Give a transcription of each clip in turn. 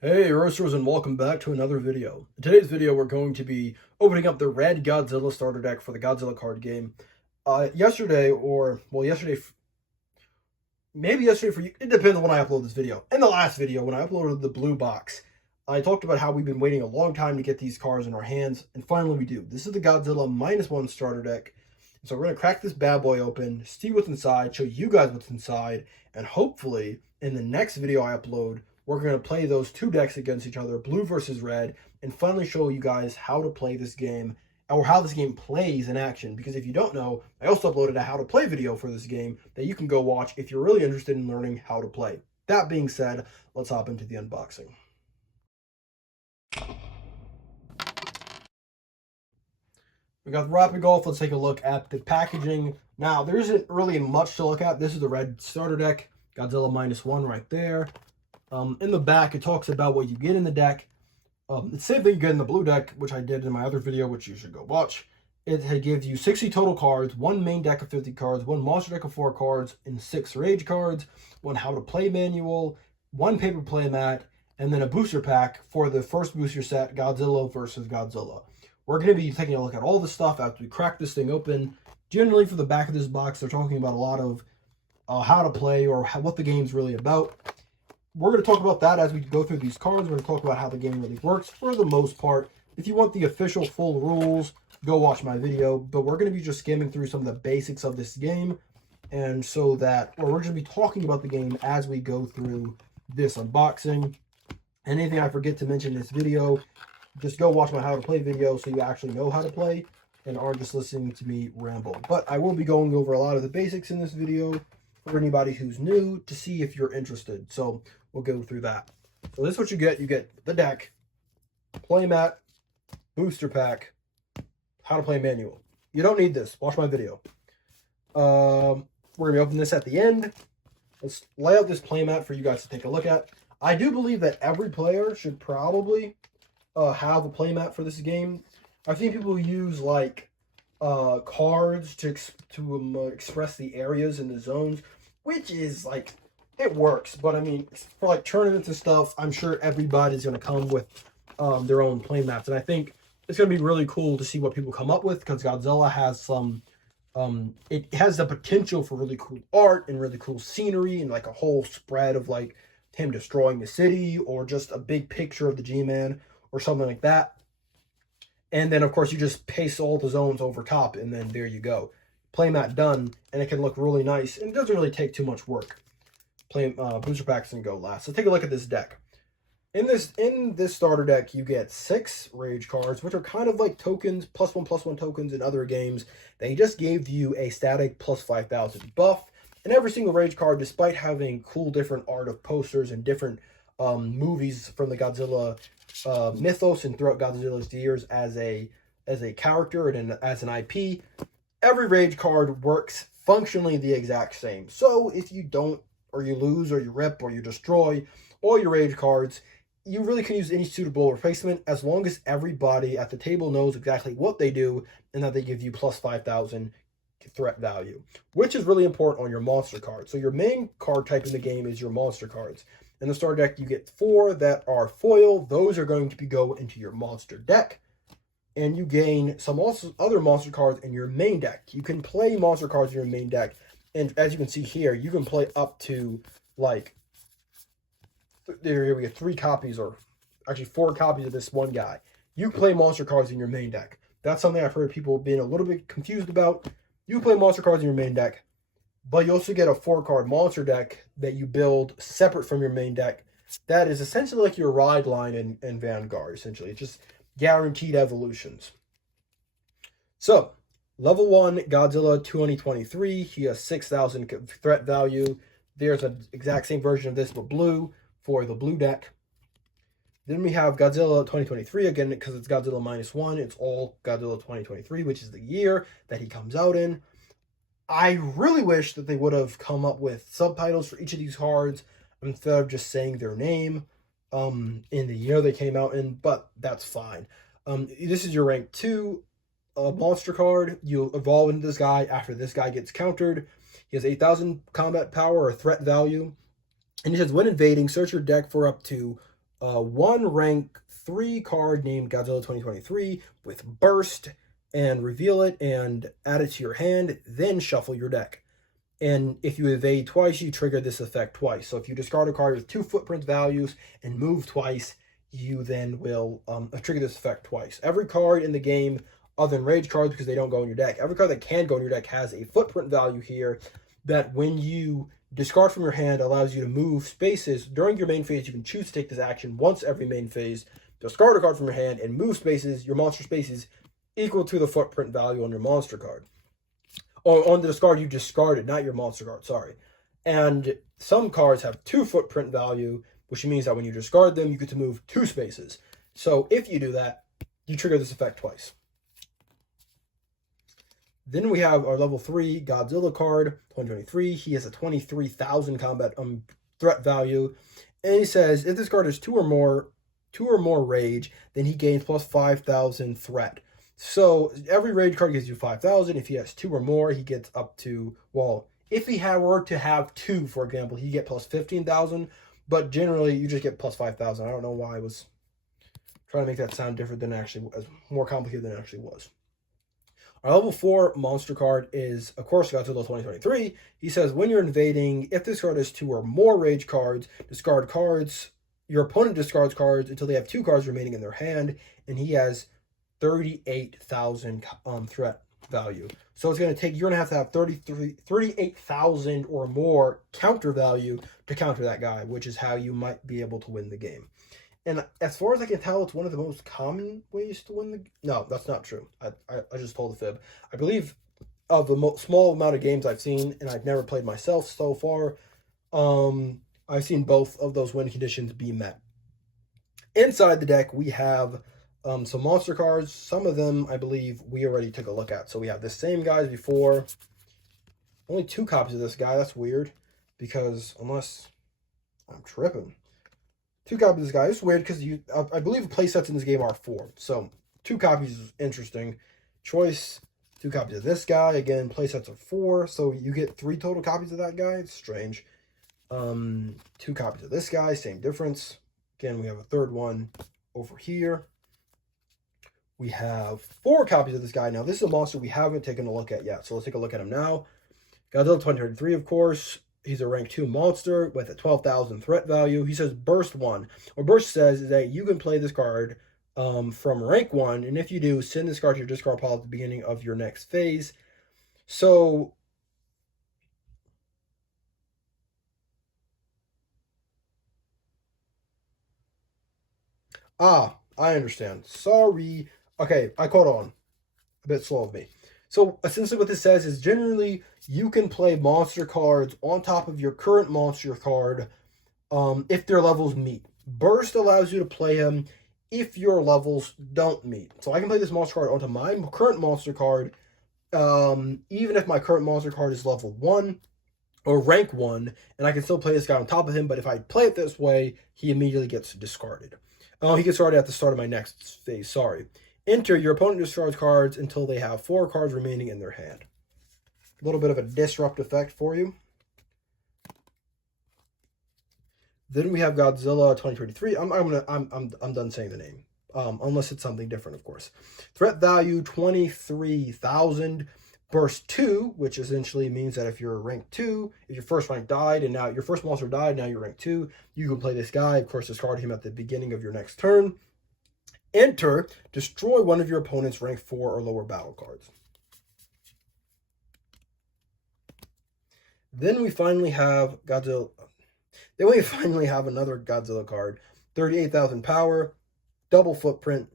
Hey Roosters, and welcome back to another video. In today's video we're going to be opening up the Red Godzilla starter deck for the Godzilla card game. Yesterday, maybe yesterday for you, it depends on when I upload this video. In the last video, when I uploaded the blue box, I talked about how we've been waiting a long time to get these cards in our hands, and finally we do. This is the Godzilla -1 starter deck. So we're going to crack this bad boy open, see what's inside, show you guys what's inside, and hopefully in the next video I upload, we're going to play those two decks against each other, blue versus red, and finally show you guys how to play this game, or how this game plays in action. Because if you don't know, I also uploaded a how to play video for this game that you can go watch if you're really interested in learning how to play. That being said, let's hop into the unboxing. We got the Rapid Golf. Let's take a look at the packaging. Now, there isn't really much to look at. This is the red starter deck, Godzilla -1 right there. In the back, it talks about what you get in the deck. It's the same thing you get in the blue deck, which I did in my other video, which you should go watch. It gives you 60 total cards, one main deck of 50 cards, one monster deck of 4 cards, and 6 rage cards, one how to play manual, one paper play mat, and then a booster pack for the first booster set, Godzilla versus Godzilla. We're going to be taking a look at all the stuff after we crack this thing open. Generally, for the back of this box, they're talking about a lot of how to play or what the game's really about. We're going to talk about that as we go through these cards. We're going to talk about how the game really works for the most part. If you want the official full rules, go watch my video. But we're going to be just skimming through some of the basics of this game. And so that, or we're going to be talking about the game as we go through this unboxing. Anything I forget to mention in this video, just go watch my how to play video so you actually know how to play and aren't just listening to me ramble. But I will be going over a lot of the basics in this video for anybody who's new to see if you're interested. So we'll go through that. So this is what you get. You get the deck, playmat, booster pack, how to play manual. You don't need this. Watch my video. We're going to be opening this at the end. Let's lay out this playmat for you guys to take a look at. I do believe that every player should probably have a playmat for this game. I've seen people who use like cards to express the areas and the zones, which is like, it works. But I mean, for like tournaments and stuff, I'm sure everybody's going to come with their own playmats. And I think it's going to be really cool to see what people come up with, because Godzilla has some, it has the potential for really cool art and really cool scenery and like a whole spread of like him destroying the city or just a big picture of the G-Man or something like that. And then, of course, you just paste all the zones over top, and then there you go. Playmat done, and it can look really nice, and it doesn't really take too much work. Booster packs can go last. So take a look at this deck. In this starter deck, you get 6 rage cards, which are kind of like tokens, +1/+1 tokens in other games. They just gave you a static +5,000 buff. And every single rage card, despite having cool different art of posters and different movies from the Godzilla mythos and throughout Godzilla's years as a character and as an IP, every rage card works functionally the exact same. So if you don't, or you lose, or you rip, or you destroy all your rage cards, you really can use any suitable replacement as long as everybody at the table knows exactly what they do and that they give you +5,000 threat value, which is really important on your monster cards. So your main card type in the game is your monster cards. In the starter deck, you get 4 that are foil. Those are going to go into your monster deck. And you gain some also other monster cards in your main deck. You can play monster cards in your main deck. And as you can see here, you can play up to, like, there we get 3 copies, or actually 4 copies of this one guy. You play monster cards in your main deck. That's something I've heard people being a little bit confused about. You play monster cards in your main deck, but you also get a 4-card monster deck that you build separate from your main deck. That is essentially like your ride line in Vanguard, essentially. It's just guaranteed evolutions. So, level 1, Godzilla 2023. He has 6,000 threat value. There's an exact same version of this, but blue, for the blue deck. Then we have Godzilla 2023, again, because it's Godzilla -1. It's all Godzilla 2023, which is the year that he comes out in. I really wish that they would have come up with subtitles for each of these cards instead of just saying their name in the year they came out in, but that's fine. This is your rank 2 monster card. You evolve into this guy after this guy gets countered. He has 8,000 combat power or threat value. And he says, when invading, search your deck for up to one rank 3 card named Godzilla 2023 with Burst, and reveal it and add it to your hand, then shuffle your deck. And if you evade twice, you trigger this effect twice. So if you discard a card with 2 footprint values and move twice, you then will trigger this effect twice. Every card in the game, other than rage cards because they don't go in your deck, every card that can go in your deck has a footprint value here that when you discard from your hand allows you to move spaces. During your main phase, you can choose to take this action once every main phase. Discard a card from your hand and move spaces, your monster spaces, equal to the footprint value on your monster card. Or on the discard you discarded, not your monster card, sorry. And some cards have 2 footprint value, which means that when you discard them, you get to move 2 spaces. So if you do that, you trigger this effect twice. Then we have our level 3 Godzilla card, 2023. He has a 23,000 combat threat value. And he says, if this card is 2 or more rage, then he gains plus 5,000 threat. So every rage card gives you 5,000. If he has 2 or more, he gets up to, well, if he were to have 2, for example, he'd get plus 15,000. But generally, you just get plus 5,000. I don't know why I was trying to make that sound different than it actually was, more complicated than it actually was. Our level 4 monster card is, of course, Godzilla 2023. He says, when you're invading, if this card has 2 or more rage cards, discard cards. Your opponent discards cards until they have 2 cards remaining in their hand, and he has 38,000 threat value. So it's going to take, you're going to have 38,000 or more counter value to counter that guy, which is how you might be able to win the game. And as far as I can tell, it's one of the most common ways to win the game. No, that's not true. I just told a fib. I believe of the small amount of games I've seen, and I've never played myself so far, I've seen both of those win conditions be met. Inside the deck, we have some monster cards. Some of them, I believe, we already took a look at. So we have the same guys before. Only 2 copies of this guy. That's weird. Because, unless I'm tripping. 2 copies of this guy. It's weird because I believe play sets in this game are 4. So 2 copies is interesting. Choice, 2 copies of this guy. Again, play sets are 4. So you get 3 total copies of that guy. It's strange. 2 copies of this guy. Same difference. Again, we have a 3rd one over here. We have 4 copies of this guy. Now, this is a monster we haven't taken a look at yet. So let's take a look at him now. Godzilla 2023, of course. He's a rank 2 monster with a 12,000 threat value. He says Burst 1. What Burst says is that you can play this card from rank 1. And if you do, send this card to your discard pile at the beginning of your next phase. So I understand. Sorry. Okay, I caught on. A bit slow of me. So essentially what this says is generally you can play monster cards on top of your current monster card if their levels meet. Burst allows you to play him if your levels don't meet. So I can play this monster card onto my current monster card even if my current monster card is level 1 or rank 1, and I can still play this guy on top of him, but if I play it this way, he immediately gets discarded. He gets started at the start of my next phase, sorry. Enter, your opponent discards cards until they have 4 cards remaining in their hand. A little bit of a disrupt effect for you. Then we have Godzilla 2023. I'm done saying the name. Unless it's something different, of course. Threat value 23,000. Burst 2, which essentially means that if you're rank 2, if your first rank died and now your first monster died, now you're rank 2, you can play this guy. Of course, discard him at the beginning of your next turn. Enter, destroy one of your opponent's rank 4 or lower battle cards. Then we finally have Godzilla. Then we finally have another Godzilla card. 38,000 power, double footprint.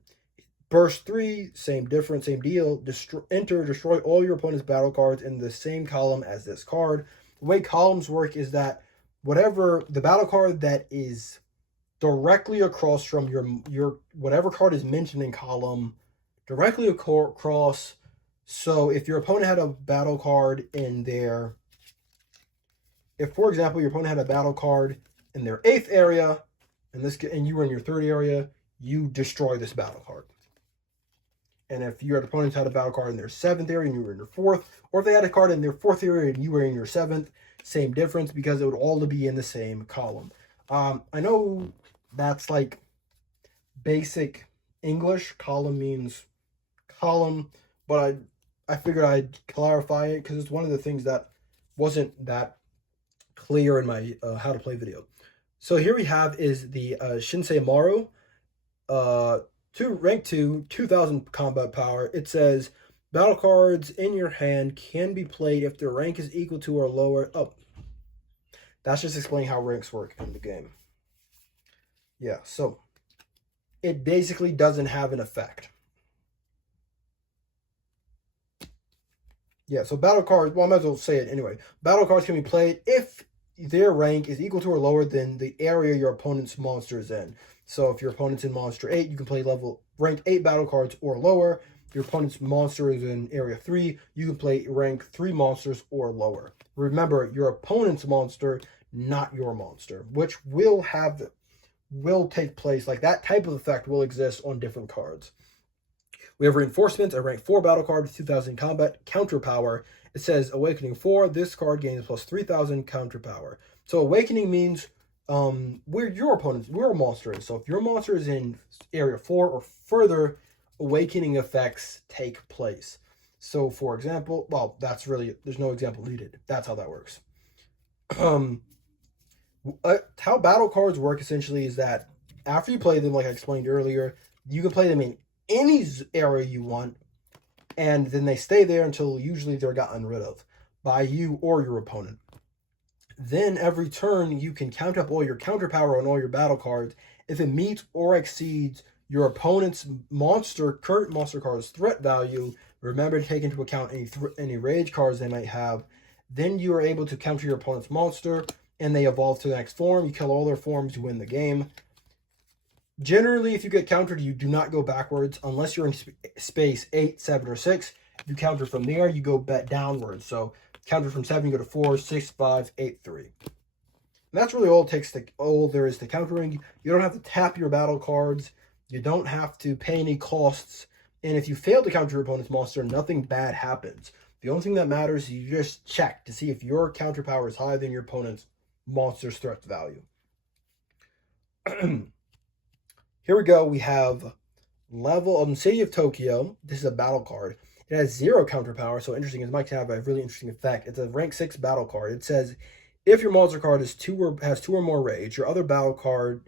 Burst 3, same difference, same deal. Enter, destroy all your opponent's battle cards in the same column as this card. The way columns work is that whatever the battle card that is directly across from your whatever card is mentioned in column, directly across. So if your opponent had a battle card in their, if for example your opponent had a battle card in their 8th area, and you were in your 3rd area, you destroy this battle card. And if your opponents had a battle card in their 7th area and you were in your 4th, or if they had a card in their 4th area and you were in your 7th, same difference because it would all be in the same column. I know That's like basic English. Column means column, but I figured I'd clarify it because it's one of the things that wasn't that clear in my how to play video. So here we have is the Shinsei Maru, rank 2, 2000 combat power. It says battle cards in your hand can be played if their rank is equal to or lower. Oh, that's just explaining how ranks work in the game. Yeah, so it basically doesn't have an effect. Yeah, so battle cards, well, I might as well say it anyway. Battle cards can be played if their rank is equal to or lower than the area your opponent's monster is in. So if your opponent's in Monster 8, you can play rank 8 battle cards or lower. If your opponent's monster is in Area 3, you can play rank 3 monsters or lower. Remember, your opponent's monster, not your monster, which will take place, like that type of effect will exist on different cards. We have Reinforcements, a rank 4 battle card with 2000 combat counter power. It says Awakening 4. This card gains plus 3000 counter power. So Awakening means where your monster is. So if your monster is in Area 4 or further, Awakening effects take place. So for example, well, there's no example needed. That's how that works. How battle cards work essentially is that after you play them, like I explained earlier, you can play them in any area you want, and then they stay there until usually they're gotten rid of by you or your opponent. Then every turn you can count up all your counter power on all your battle cards. If it meets or exceeds your opponent's current monster card's threat value, remember to take into account any rage cards they might have. Then you are able to counter your opponent's monster, and they evolve to the next form. You kill all their forms, you win the game. Generally, if you get countered, you do not go backwards unless you're in space 8, 7, or 6. If you counter from there, you go downwards. So counter from 7, you go to 4, 6, 5, 8, 3. And that's really all there is to countering. You don't have to tap your battle cards. You don't have to pay any costs. And if you fail to counter your opponent's monster, nothing bad happens. The only thing that matters is you just check to see if your counter power is higher than your opponent's monster's threat value. Here we go. We have City of Tokyo. This is a battle card. It has 0 counter power, so interesting. It might have a really interesting effect. It's a rank 6 battle card. It says if your monster card has 2 or more rage, your other battle card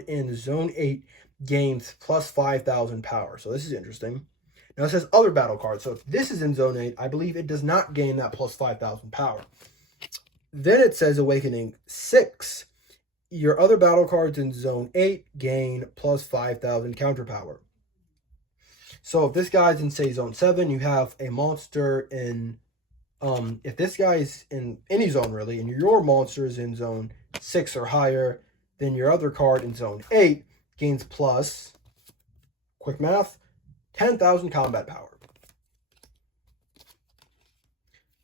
in Zone 8 gains plus 5,000 power. So this is interesting. Now it says other battle cards. So if this is in Zone 8, I believe it does not gain that plus 5,000 power. Then it says Awakening 6. Your other battle cards in Zone 8 gain plus 5,000 counter power. So if this guy's in, say, Zone 7, you have a monster in, if this guy's in any zone, really, and your monster is in Zone 6 or higher, then your other card in Zone 8 gains plus, quick math, 10,000 combat power.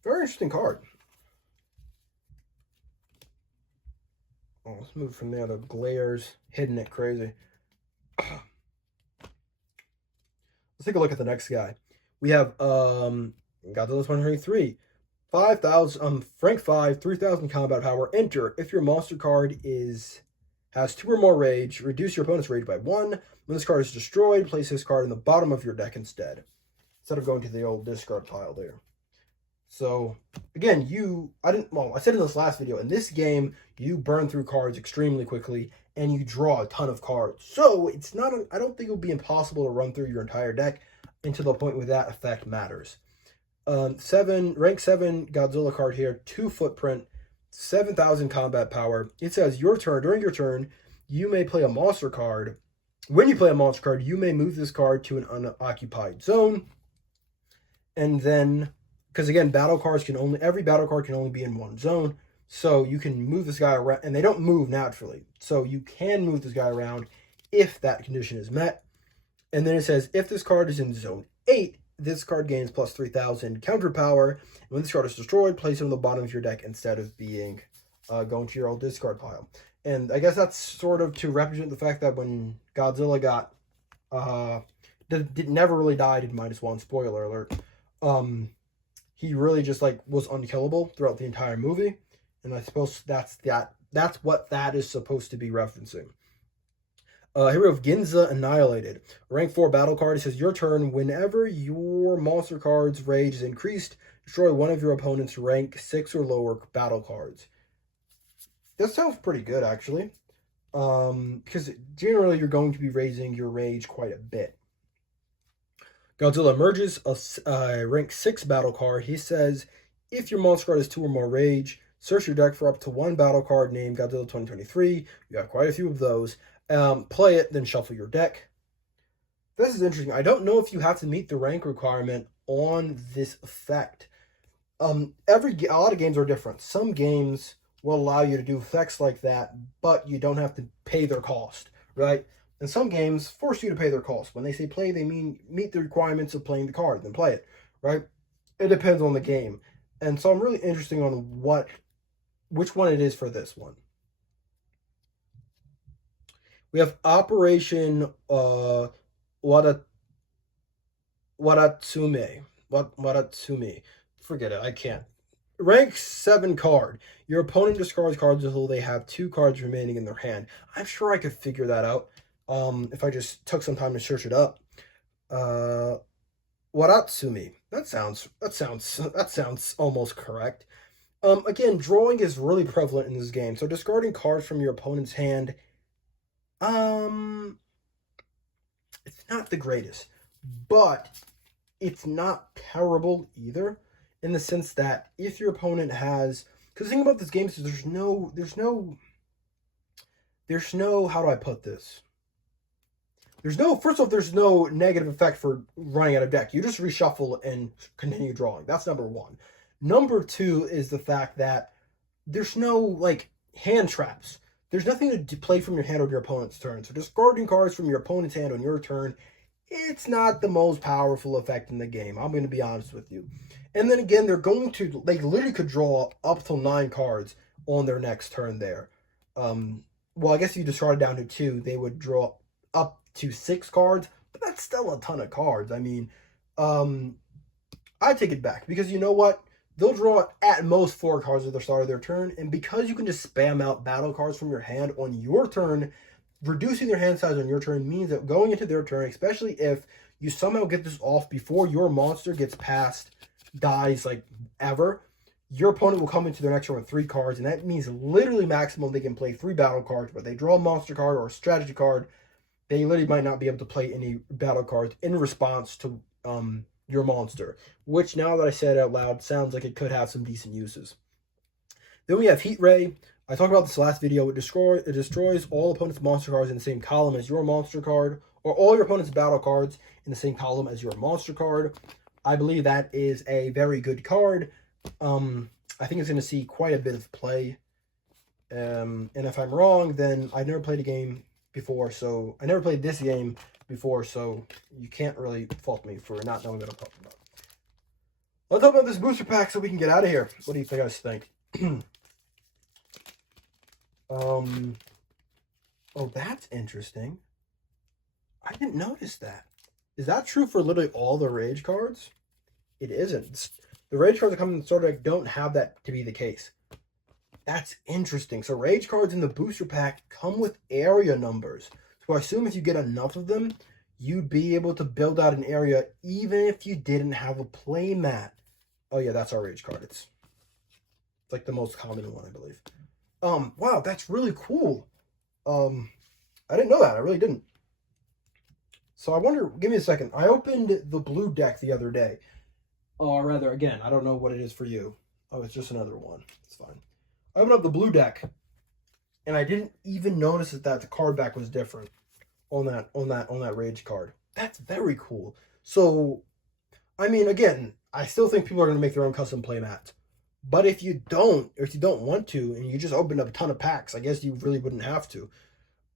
Very interesting card. Oh, let's move from there. The glares hitting it crazy. Let's take a look at the next guy. We have Godzilla 123. 5,000 rank 5, 3,000 combat power. Enter. If your monster card has 2 or more rage, reduce your opponent's rage by 1. When this card is destroyed, place this card in the bottom of your deck instead of going to the old discard pile there. So again, I said in this last video, in this game, you burn through cards extremely quickly and you draw a ton of cards. So I don't think it would be impossible to run through your entire deck into the point where that effect matters. Rank 7 Godzilla card here, 2 footprint, 7,000 combat power. It says during your turn, you may play a monster card. When you play a monster card, you may move this card to an unoccupied zone. And then, because again, every battle card can only be in one zone. So you can move this guy around, and they don't move naturally. So you can move this guy around if that condition is met. And then it says, if this card is in Zone 8, this card gains plus 3,000 counter power. And when this card is destroyed, place it on the bottom of your deck instead of being going to your old discard pile. And I guess that's sort of to represent the fact that when Godzilla never really died in -1, spoiler alert, he really just was unkillable throughout the entire movie. And I suppose that's That's what that is supposed to be referencing. Here we have Ginza Annihilated. Rank 4 battle card. It says, your turn. Whenever your monster card's rage is increased, destroy one of your opponent's rank 6 or lower battle cards. That sounds pretty good, actually. Because generally you're going to be raising your rage quite a bit. Godzilla emerges, a rank 6 battle card. He says, if your monster card has 2 or more rage, search your deck for up to 1 battle card named Godzilla 2023. You have quite a few of those. Play it, then shuffle your deck. This is interesting. I don't know if you have to meet the rank requirement on this effect. A lot of games are different. Some games will allow you to do effects like that, but you don't have to pay their cost, right? And some games force you to pay their cost. When they say play, they mean meet the requirements of playing the card, then play it, right? It depends on the game. And so I'm really interested on which one it is for this one. We have Operation Waratsume. Forget it, I can't. Rank 7 card. Your opponent discards cards until they have 2 cards remaining in their hand. I'm sure I could figure that out if I just took some time to search it up. Waratsumi. That sounds almost correct. Again, drawing is really prevalent in this game. So discarding cards from your opponent's hand, it's not the greatest, but it's not terrible either, in the sense that if your opponent has, because the thing about this game is there's no, how do I put this? First off, there's no negative effect for running out of deck. You just reshuffle and continue drawing. That's number one. Number two is the fact that there's no, like, hand traps. There's nothing to play from your hand on your opponent's turn. So discarding cards from your opponent's hand on your turn, it's not the most powerful effect in the game. I'm going to be honest with you. And then again, they literally could draw up till 9 cards on their next turn there. Well, I guess if you discard it down to 2, they would draw up to 6 cards, but that's still a ton of cards. I mean, I take it back, because you know what? They'll draw at most 4 cards at the start of their turn, and because you can just spam out battle cards from your hand on your turn, reducing their hand size on your turn means that going into their turn, especially if you somehow get this off before your monster gets past, dies, like, ever, your opponent will come into their next turn with 3 cards, and that means literally maximum they can play 3 battle cards, but they draw a monster card or a strategy card, they literally might not be able to play any battle cards in response to your monster, which, now that I said it out loud, sounds like it could have some decent uses. Then we have Heat Ray. I talked about this last video. It destroys all opponent's monster cards in the same column as your monster card, or all your opponent's battle cards in the same column as your monster card. I believe that is a very good card. I think it's going to see quite a bit of play. And if I'm wrong, then I never played a game before, so I never played this game before, so you can't really fault me for not knowing what I'm talking about. Let's talk about this booster pack so we can get out of here. What do you guys think? Oh, that's interesting. I didn't notice that. Is that true for literally all the Rage cards? It isn't. The Rage cards that come in the starter deck don't have that to be the case. That's interesting. So Rage cards in the booster pack come with area numbers. So I assume if you get enough of them, you'd be able to build out an area even if you didn't have a play mat. Oh yeah, that's our Rage card. It's like the most common one, I believe. Wow, that's really cool. I didn't know that. I really didn't. So I wonder, give me a second. I opened the blue deck the other day. Or rather, again, I don't know what it is for you. Oh, it's just another one. It's fine. I opened up the blue deck, and I didn't even notice that the card back was different on that Rage card. That's very cool. So, I mean, again, I still think people are going to make their own custom playmats. But if you don't want to, and you just opened up a ton of packs, I guess you really wouldn't have to.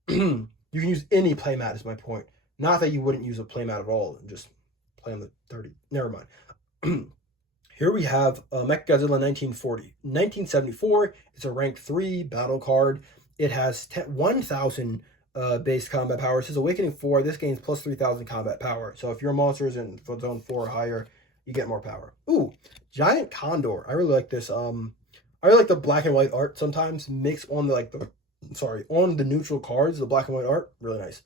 You can use any playmat, is my point. Not that you wouldn't use a playmat at all and just play on the 30. Never mind. Here we have Mechagodzilla 1974. It's a rank 3 battle card. It has 1,000 base combat power. It says Awakening 4. This gains plus 3,000 combat power. So if your monster is in zone 4 or higher, you get more power. Ooh, Giant Condor. I really like this. I like the black and white art sometimes mix on the on the neutral cards, the black and white art, really nice.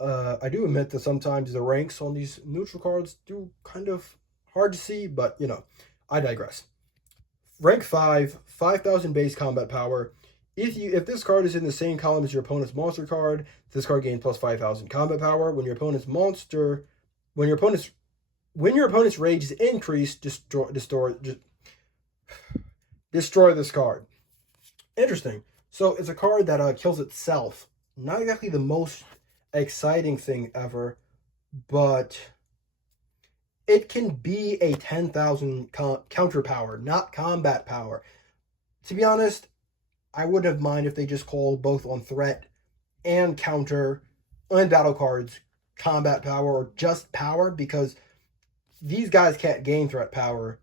I do admit that sometimes the ranks on these neutral cards do kind of hard to see, but you know, I digress. Rank 5, 5,000 base combat power. If this card is in the same column as your opponent's monster card, this card gains plus 5,000 combat power. When your opponent's rage is increased, destroy this card. Interesting. So it's a card that kills itself. Not exactly the most exciting thing ever, but it can be a 10,000 counter power, not combat power. To be honest, I wouldn't have mind if they just called both on threat and counter and battle cards combat power or just power, because these guys can't gain threat power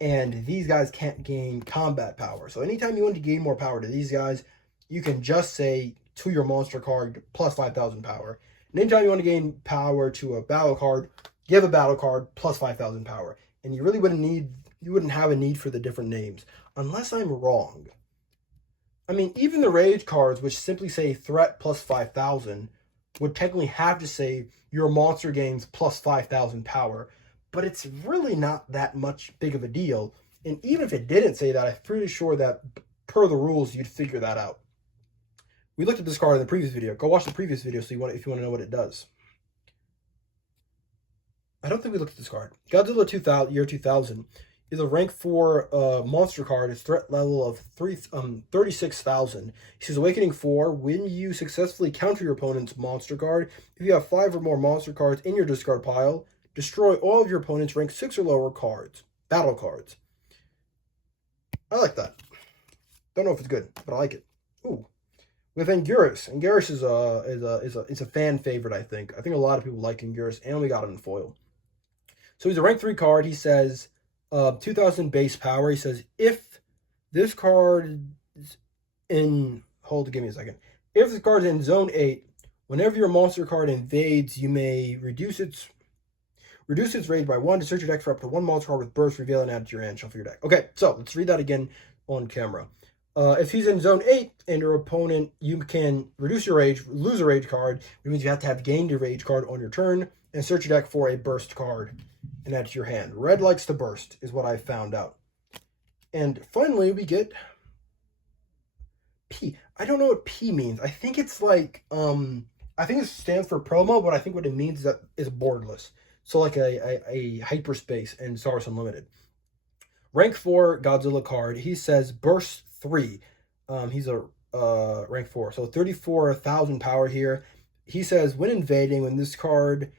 and these guys can't gain combat power. So anytime you want to gain more power to these guys, you can just say to your monster card plus 5,000 power. And anytime you want to gain power to a battle card, give a battle card plus 5,000 power. And you really wouldn't have a need for the different names, unless I'm wrong. I mean, even the rage cards, which simply say threat plus 5,000, would technically have to say your monster gains plus 5,000 power. But it's really not that much big of a deal. And even if it didn't say that, I'm pretty sure that per the rules, you'd figure that out. We looked at this card in the previous video. Go watch the previous video if you want to know what it does. I don't think we looked at this card. Godzilla 2000, year 2000 is a rank 4 monster card. Its threat level of 36,000. He says Awakening 4. When you successfully counter your opponent's monster card, if you have 5 or more monster cards in your discard pile, destroy all of your opponent's rank 6 or lower cards, battle cards. I like that. Don't know if it's good, but I like it. Ooh, with Anguirus. Anguirus is a fan favorite. I think a lot of people like Anguirus, and we got him in foil. So he's a rank 3 card. He says 2,000 base power. He says if this card is in give me a second. If this card is in zone 8, whenever your monster card invades, you may reduce its rage by 1 to search your deck for up to 1 monster card with burst, reveal, and add to your hand, shuffle your deck. Okay, so let's read that again on camera. If he's in zone 8 and your opponent, you can reduce your rage, lose a rage card, which means you have to have gained your rage card on your turn, and search your deck for a burst card and add to your hand. Red likes to burst, is what I found out. And finally, we get P. I don't know what P means. I think it's like, I think it stands for promo, but I think what it means is that it's boardless. So like a hyperspace and Star Wars Unlimited. Rank 4 Godzilla card. He says burst 3. He's a rank 4. So 34,000 power here. He says when invading, when this card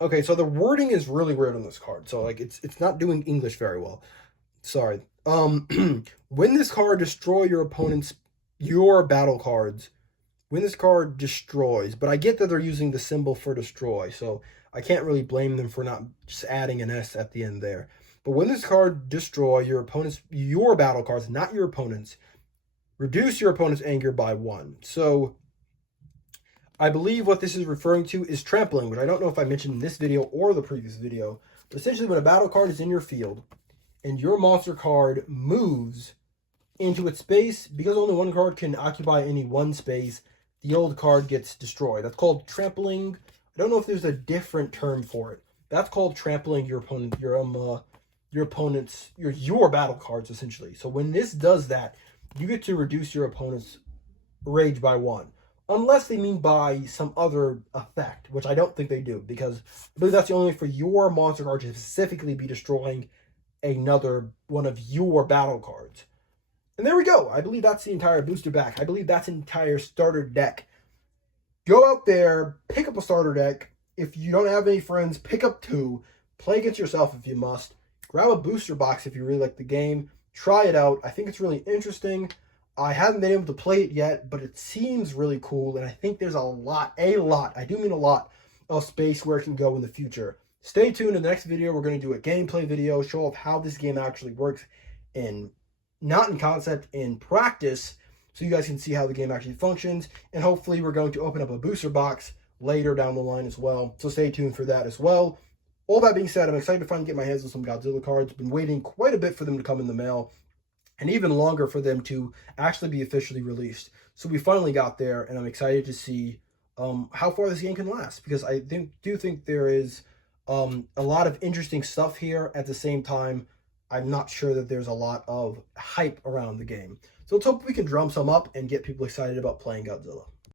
okay, so the wording is really weird on this card. So like it's not doing English very well. Sorry. When this card destroy your battle cards, when this card destroys, but I get that they're using the symbol for destroy, so I can't really blame them for not just adding an S at the end there. But when this card destroy your battle cards, not your opponents, reduce your opponent's anger by 1. So I believe what this is referring to is trampling, which I don't know if I mentioned in this video or the previous video. But essentially, when a battle card is in your field and your monster card moves into its space, because only one card can occupy any one space, the old card gets destroyed. That's called trampling. I don't know if there's a different term for it. That's called trampling your battle cards, essentially. So when this does that, you get to reduce your opponent's rage by 1. Unless they mean by some other effect, which I don't think they do, because I believe that's the only way for your monster card to specifically be destroying another one of your battle cards. And there we go. I believe that's the entire booster pack. I believe that's an entire starter deck. Go out there, pick up a starter deck. If you don't have any friends, pick up 2. Play against yourself if you must. Grab a booster box if you really like the game. Try it out. I think it's really interesting. I haven't been able to play it yet, but it seems really cool. And I think there's a lot, I do mean a lot, of space where it can go in the future. Stay tuned. In the next video, we're going to do a gameplay video, show off how this game actually works, and not in concept, in practice, so you guys can see how the game actually functions. And hopefully we're going to open up a booster box later down the line as well. So stay tuned for that as well. All that being said, I'm excited to finally get my hands on some Godzilla cards. Been waiting quite a bit for them to come in the mail, and even longer for them to actually be officially released. So we finally got there, and I'm excited to see how far this game can last, because I do think there is a lot of interesting stuff here. At the same time, I'm not sure that there's a lot of hype around the game. So let's hope we can drum some up and get people excited about playing Godzilla.